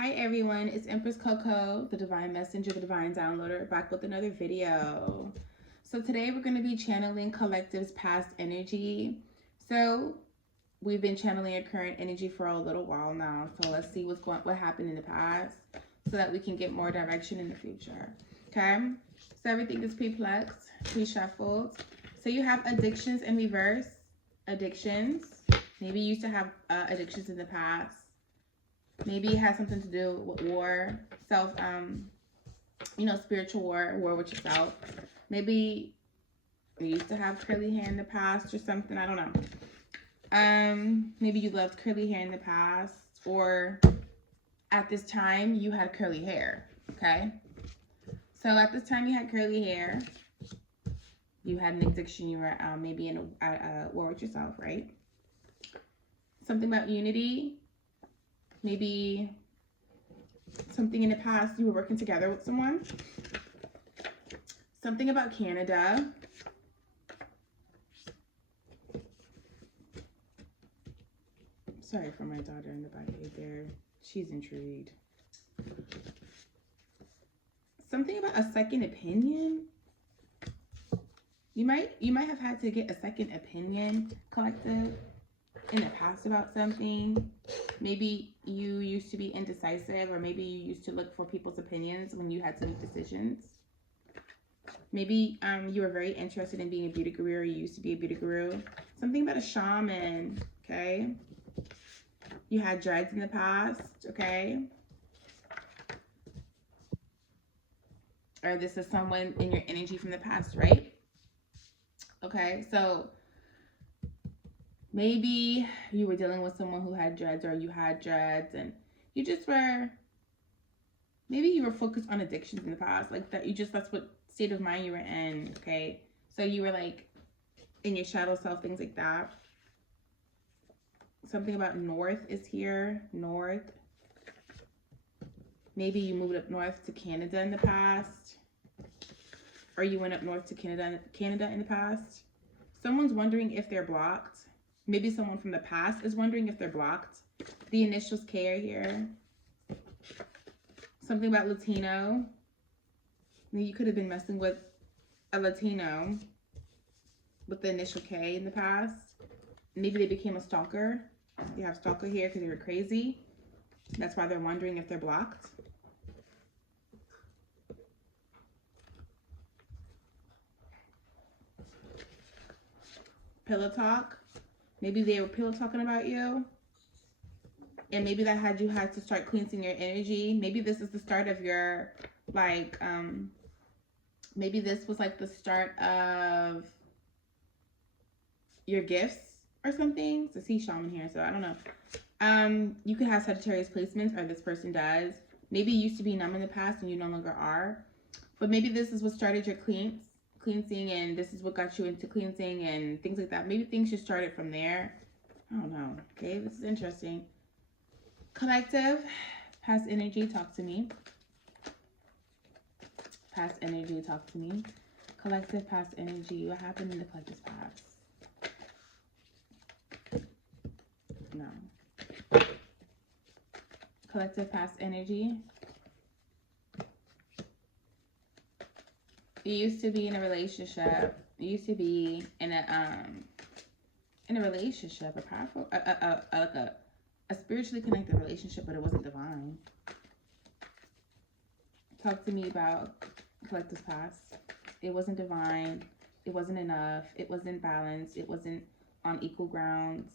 Hi everyone, it's Empress Coco, the Divine Messenger, the Divine Downloader, back with another video. So today we're going to be channeling Collective's past energy. So we've been channeling your current energy for a little while now. So let's see what happened in the past so that we can get more direction in the future. Okay? So everything is pre-plucked, pre-shuffled. So you have addictions in reverse. Addictions. Maybe you used to have addictions in the past. Maybe it has something to do with war, spiritual war with yourself. Maybe you used to have curly hair in the past or something. I don't know. Maybe you loved curly hair in the past, or at this time you had curly hair. Okay. So at this time you had curly hair. You had an addiction. You were maybe in a war with yourself, right? Something about unity. Maybe something in the past you were working together with someone. Something about Canada. Sorry for my daughter in the back right there. She's intrigued. Something about a second opinion. You might have had to get a second opinion, Collective, in the past about something. Maybe you used to be indecisive, or maybe you used to look for people's opinions when you had to make decisions. Maybe you were very interested in being a beauty guru, or you used to be a beauty guru. Something about a shaman, okay? You had dreads in the past, okay? Or this is someone in your energy from the past, right? Okay, so maybe you were dealing with someone who had dreads, or you had dreads, and you just were, maybe you were focused on addictions in the past, like that. That's what state of mind you were in, okay? So you were like in your shadow self, things like that. Something about north is here, north. Maybe you moved up north to Canada in the past, or you went up north to Canada in the past. Someone's wondering if they're blocked. Maybe someone from the past is wondering if they're blocked. The initials K are here. Something about Latino. You could have been messing with a Latino with the initial K in the past. Maybe they became a stalker. You have stalker here because they were crazy. That's why they're wondering if they're blocked. Pillow talk. Maybe they were pillow talking about you. And maybe that had to start cleansing your energy. Maybe this is the start of your, maybe this was like the start of your gifts or something. It's a sea shaman here, so I don't know. You could have Sagittarius placements, or this person does. Maybe you used to be numb in the past and you no longer are. But maybe this is what started your cleansing, and this is what got you into cleansing and things like that. Maybe things just started from there. I don't know. Okay, this is interesting. Collective, past energy, talk to me. Past energy, talk to me. Collective, past energy, what happened in the collective's past? No. Collective, past energy. You used to be in a relationship. You used to be in a relationship, a powerful, like a spiritually connected relationship, but it wasn't divine. Talk to me about collective's past. It wasn't divine. It wasn't enough. It wasn't balanced. It wasn't on equal grounds.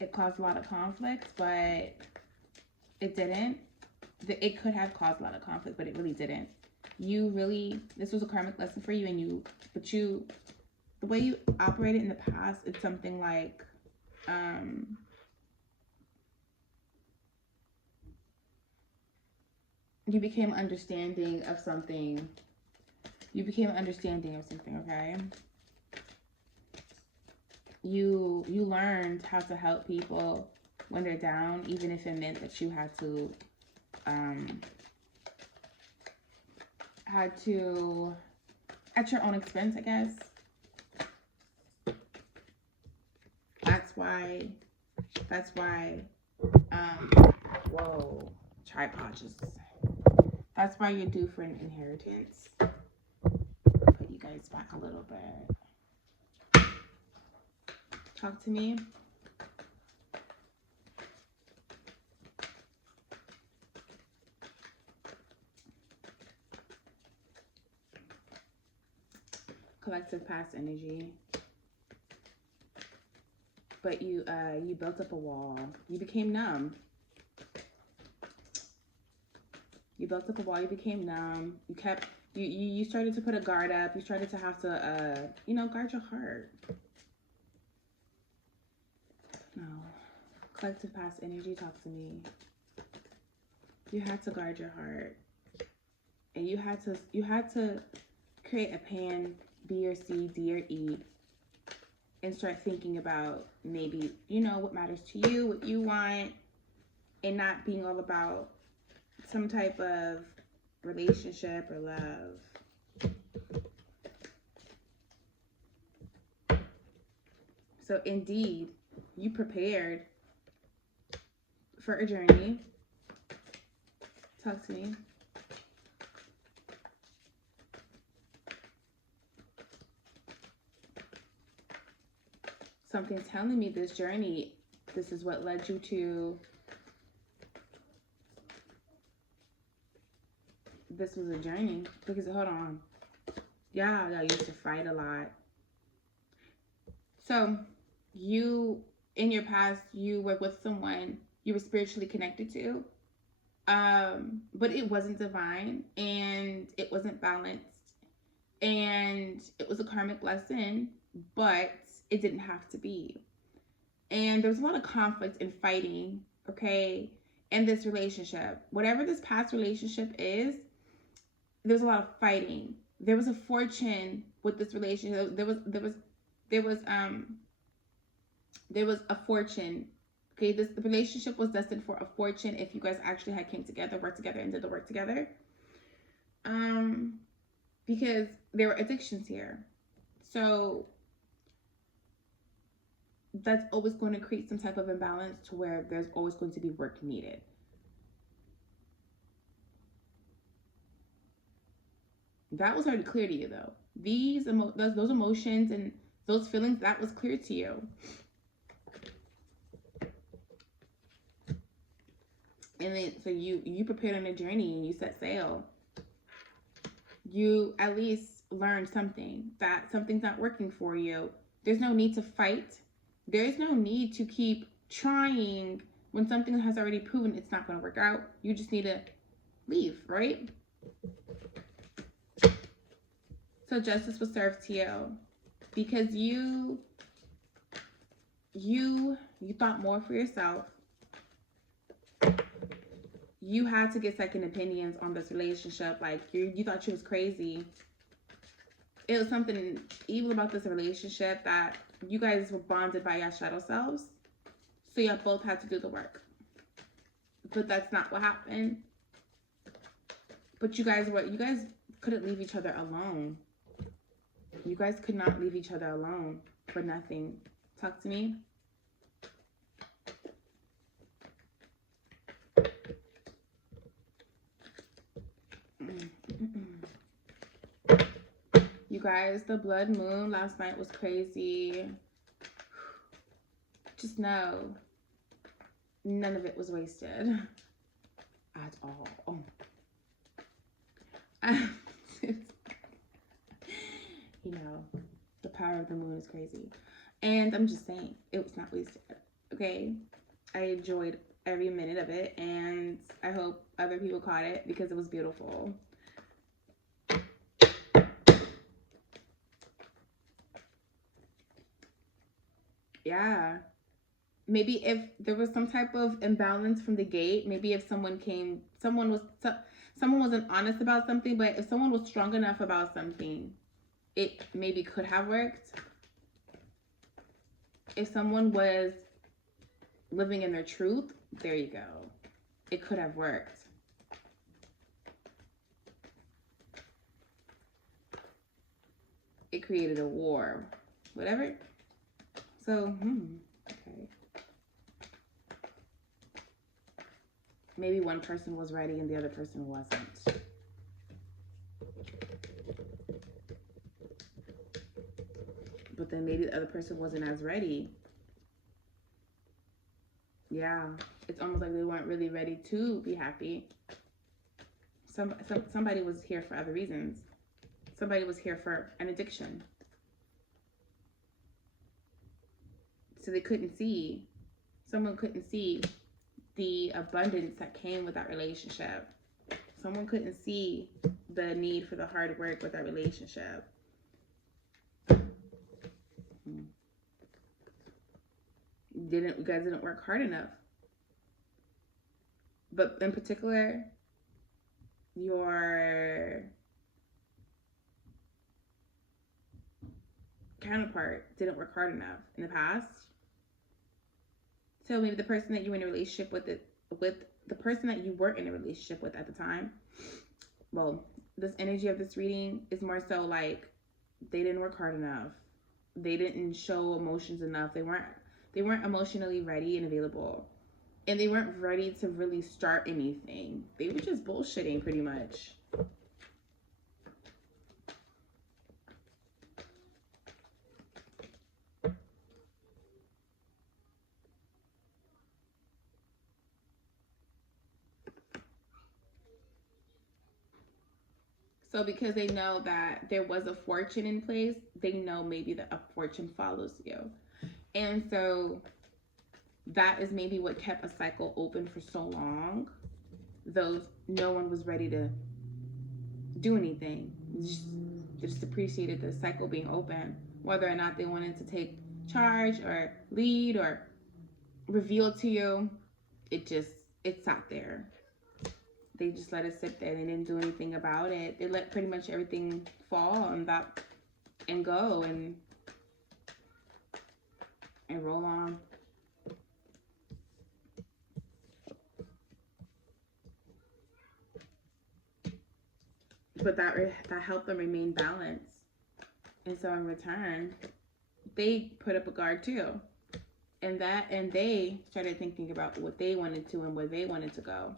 It caused a lot of conflict, but it didn't. It could have caused a lot of conflict, but it really didn't. This was a karmic lesson for you, the way you operated in the past, it's something like, you became understanding of something. Okay? You learned how to help people when they're down, even if it meant that you had to at your own expense, I guess. why, whoa, tripod just, that's why you're due for an inheritance. Put you guys back a little bit. Talk to me. Collective past energy. But you built up a wall. You became numb. You built up a wall. You became numb. You started to put a guard up. You started to have to guard your heart. No. Collective past energy, talk to me. You had to guard your heart. And you had to create a plan, B or C, D or E, and start thinking about maybe, what matters to you, what you want, and not being all about some type of relationship or love. So indeed, you prepared for a journey. Talk to me. Something's telling me this journey, this is what led you to, this was a journey. Because, hold on. Y'all used to fight a lot. So, in your past, you were with someone you were spiritually connected to, but it wasn't divine, and it wasn't balanced, and it was a karmic lesson, but it didn't have to be. And there was a lot of conflict and fighting, okay, in this relationship. Whatever this past relationship is, there was a lot of fighting. There was a fortune with this relationship. There was a fortune. Okay, the relationship was destined for a fortune if you guys actually had came together, worked together, and did the work together. Because there were addictions here. So that's always going to create some type of imbalance to where there's always going to be work needed. That was already clear to you, though. Those emotions and those feelings, that was clear to you. And then, so you prepared on a journey and you set sail. You at least learned something, that something's not working for you. There's no need to fight. There's no need to keep trying when something has already proven it's not going to work out. You just need to leave, right? So justice was served to you because you thought more for yourself. You had to get second opinions on this relationship. Like, you thought she was crazy. It was something evil about this relationship that you guys were bonded by your shadow selves. So you both had to do the work. But that's not what happened. But you guys couldn't leave each other alone. You guys could not leave each other alone for nothing. Talk to me. You guys, the blood moon last night was crazy. Just know, none of it was wasted at all. You know, the power of the moon is crazy. And I'm just saying, it was not wasted, okay? I enjoyed every minute of it, and I hope other people caught it because it was beautiful. Yeah. Maybe if there was some type of imbalance from the gate, maybe if someone wasn't honest about something, but if someone was strong enough about something, it maybe could have worked. If someone was living in their truth, there you go. It could have worked. It created a war. Whatever. So, Okay. Maybe one person was ready and the other person wasn't. But then maybe the other person wasn't as ready. Yeah. It's almost like they weren't really ready to be happy. Somebody was here for other reasons. Somebody was here for an addiction. So they couldn't see. Someone couldn't see the abundance that came with that relationship. Someone couldn't see the need for the hard work with that relationship. You guys didn't work hard enough. But in particular, your counterpart didn't work hard enough in the past. So maybe the person that you were in a relationship with the person that you were in a relationship with at the time, well, this energy of this reading is more so like they didn't work hard enough. They didn't show emotions enough. They weren't emotionally ready and available. And they weren't ready to really start anything. They were just bullshitting pretty much. So because they know that there was a fortune in place, they know maybe that a fortune follows you. And so that is maybe what kept a cycle open for so long. No one was ready to do anything. They just appreciated the cycle being open. Whether or not they wanted to take charge or lead or reveal to you, it sat there. They just let it sit there. They didn't do anything about it. They let pretty much everything fall and go and roll on. But that helped them remain balanced. And so in return, they put up a guard too. And they started thinking about what they wanted to and where they wanted to go.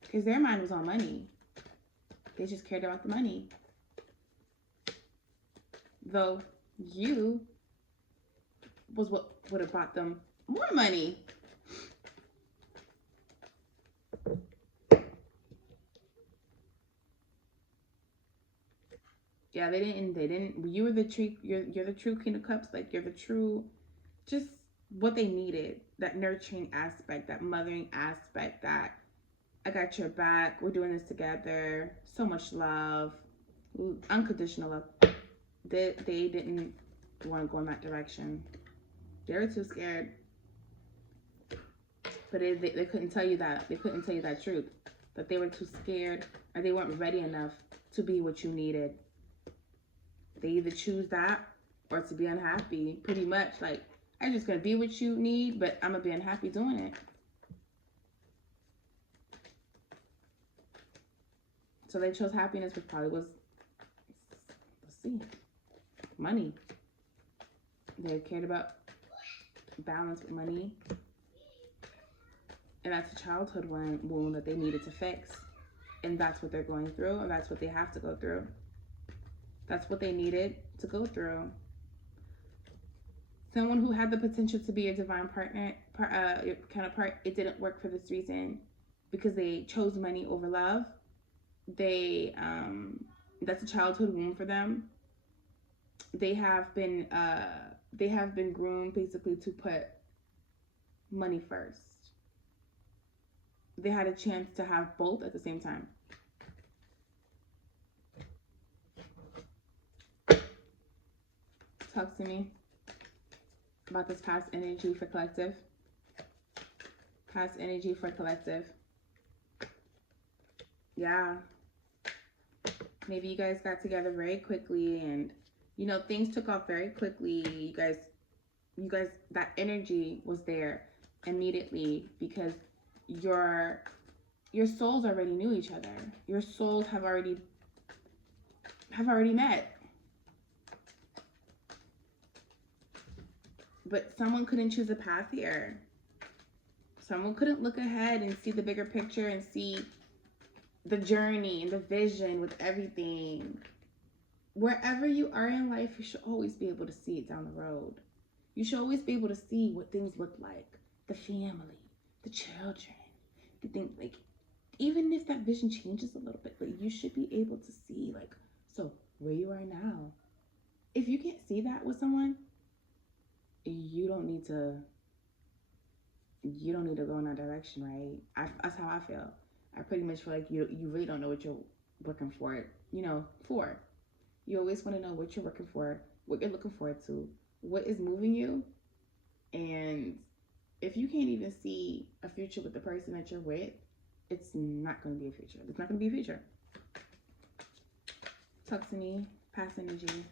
Because their mind was on money. They just cared about the money. Though you was what would have brought them more money. Yeah, they didn't. You were the true. You're the true King of Cups. Like you're the true, just what they needed. That nurturing aspect, that mothering aspect. That I got your back. We're doing this together. So much love, unconditional love. They didn't want to go in that direction. They were too scared. But they couldn't tell you that. They couldn't tell you that truth. That they were too scared or they weren't ready enough to be what you needed. They either choose that or to be unhappy. Pretty much like, I'm just going to be what you need, but I'm going to be unhappy doing it. So they chose happiness, which probably was, let's see, money. They cared about balance with money. And that's a childhood wound that they needed to fix. And that's what they're going through, and that's what they have to go through. That's what they needed to go through. Someone who had the potential to be a divine partner, counterpart, it didn't work for this reason. Because they chose money over love. That's a childhood wound for them. They have been groomed basically to put money first. They had a chance to have both at the same time. Talk to me about this past energy for collective. Past energy for collective. Yeah. Maybe you guys got together very quickly and, things took off very quickly. You guys, that energy was there immediately because your souls already knew each other. Your souls have already met. But someone couldn't choose a path here. Someone couldn't look ahead and see the bigger picture and see the journey and the vision with everything. Wherever you are in life, you should always be able to see it down the road. You should always be able to see what things look like. The family, the children, the things, like, even if that vision changes a little bit, like, you should be able to see, like, so where you are now. If you can't see that with someone, you don't need to go in that direction, right? That's how I feel. I pretty much feel like you really don't know what you're working for, for. You always want to know what you're working for, what you're looking forward to, what is moving you. And if you can't even see a future with the person that you're with, it's not going to be a future. It's not going to be a future. Talk to me. Past energy.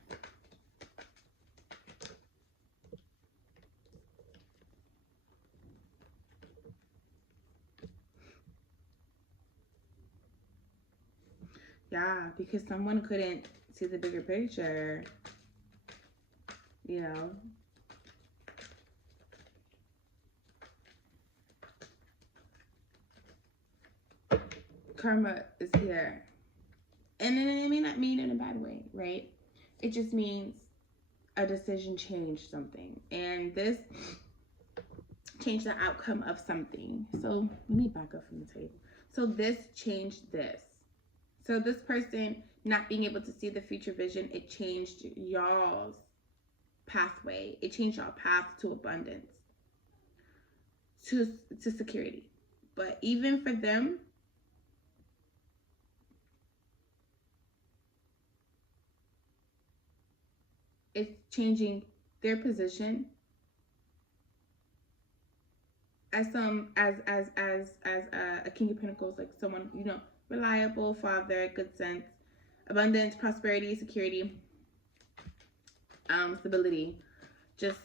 Yeah, because someone couldn't see the bigger picture, you know. Karma is here. And then it may not mean in a bad way, right? It just means a decision changed something. And this changed the outcome of something. So let me back up from the table. So this changed this. So this person not being able to see the future vision, it changed y'all's pathway. It changed y'all path to abundance, to security. But even for them, it's changing their position as a King of Pentacles, like someone, reliable, father, good sense, abundance, prosperity, security, stability. Just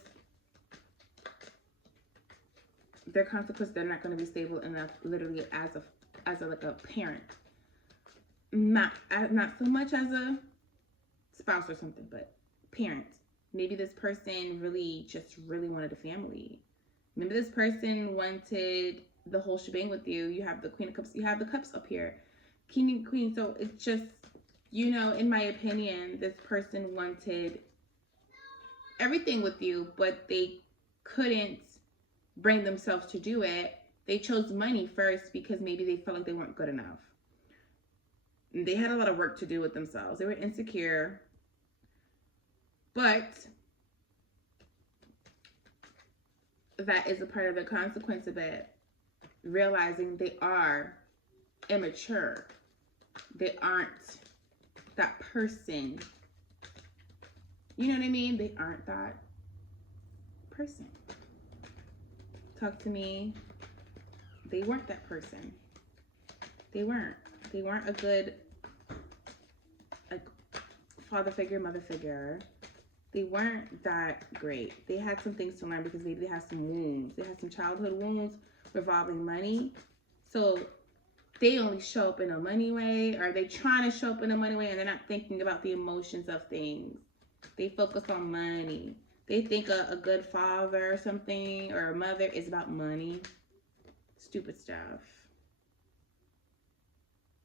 their consequence, they're not going to be stable enough, literally as a like a parent, not so much as a spouse or something, but parent. Maybe this person really wanted a family. Maybe this person wanted the whole shebang with you. You have the Queen of Cups. You have the cups up here, King and Queen. So it's just, in my opinion, this person wanted everything with you, but they couldn't bring themselves to do it. They chose money first because maybe they felt like they weren't good enough. They had a lot of work to do with themselves. They were insecure. But that is a part of the consequence of it. Realizing they are immature. They aren't that person. You know what I mean? They aren't that person. Talk to me. They weren't that person. They weren't a good, like, father figure, mother figure. They weren't that great. They had some things to learn because maybe they had some wounds. They had some childhood wounds revolving money. So they only show up in a money way, or they trying to show up in a money way, and they're not thinking about the emotions of things. They focus on money. They think a good father or something, or a mother, is about money. Stupid stuff.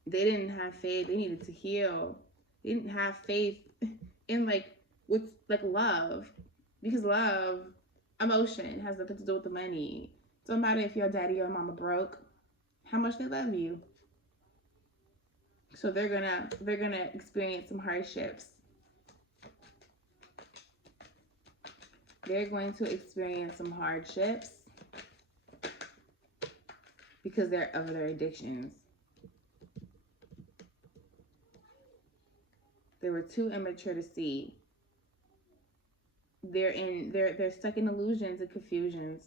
They didn't have faith. They needed to heal. They didn't have faith in with love, because love, emotion, has nothing to do with the money. It don't matter if your daddy or mama broke, how much they love you. So they're gonna experience some hardships. They're going to experience some hardships because they're of their addictions. They were too immature to see. They're stuck in illusions and confusions.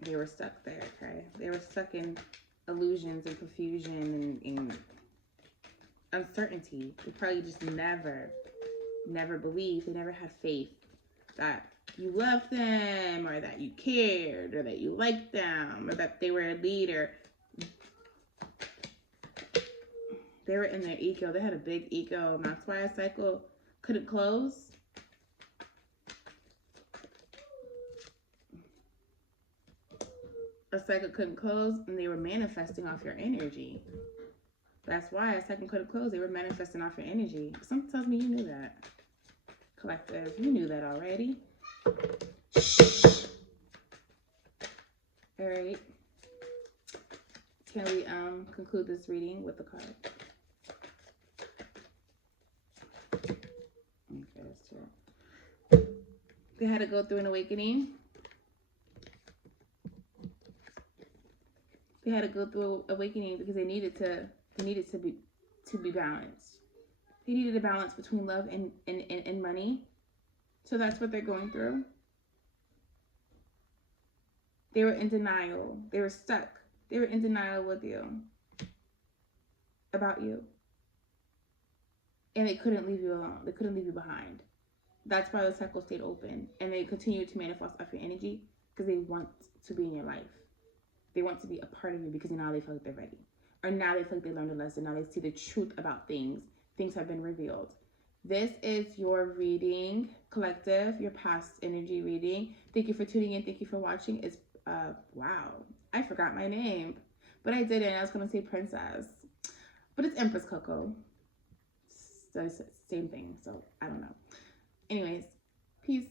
They were stuck there, okay? They were stuck in illusions and confusion and uncertainty. They probably just never believed. They never had faith that you loved them, or that you cared, or that you liked them, or that they were a leader. They were in their ego. They had a big ego, and that's why a cycle couldn't close. A cycle couldn't close, and they were manifesting off your energy. That's why a cycle couldn't close. They were manifesting off your energy. Something tells me you knew that. Collective, you knew that already. All right. Can we conclude this reading with the card? Okay, that's true. They had to go through an awakening. They had to go through awakening because they needed to be balanced. They needed a balance between love and money. So that's what they're going through. They were in denial. They were stuck. They were in denial with you. About you. And they couldn't leave you alone. They couldn't leave you behind. That's why the cycle stayed open. And they continue to manifest off your energy because they want to be in your life. They want to be a part of you because now they feel like they're ready. Or now they feel like they learned a lesson. Now they see the truth about things. Things have been revealed. This is your reading, collective, your past energy reading. Thank you for tuning in. Thank you for watching. It's, wow, I forgot my name. But I didn't. I was going to say Princess. But it's Empress Coco. So it's the same thing. So I don't know. Anyways, peace.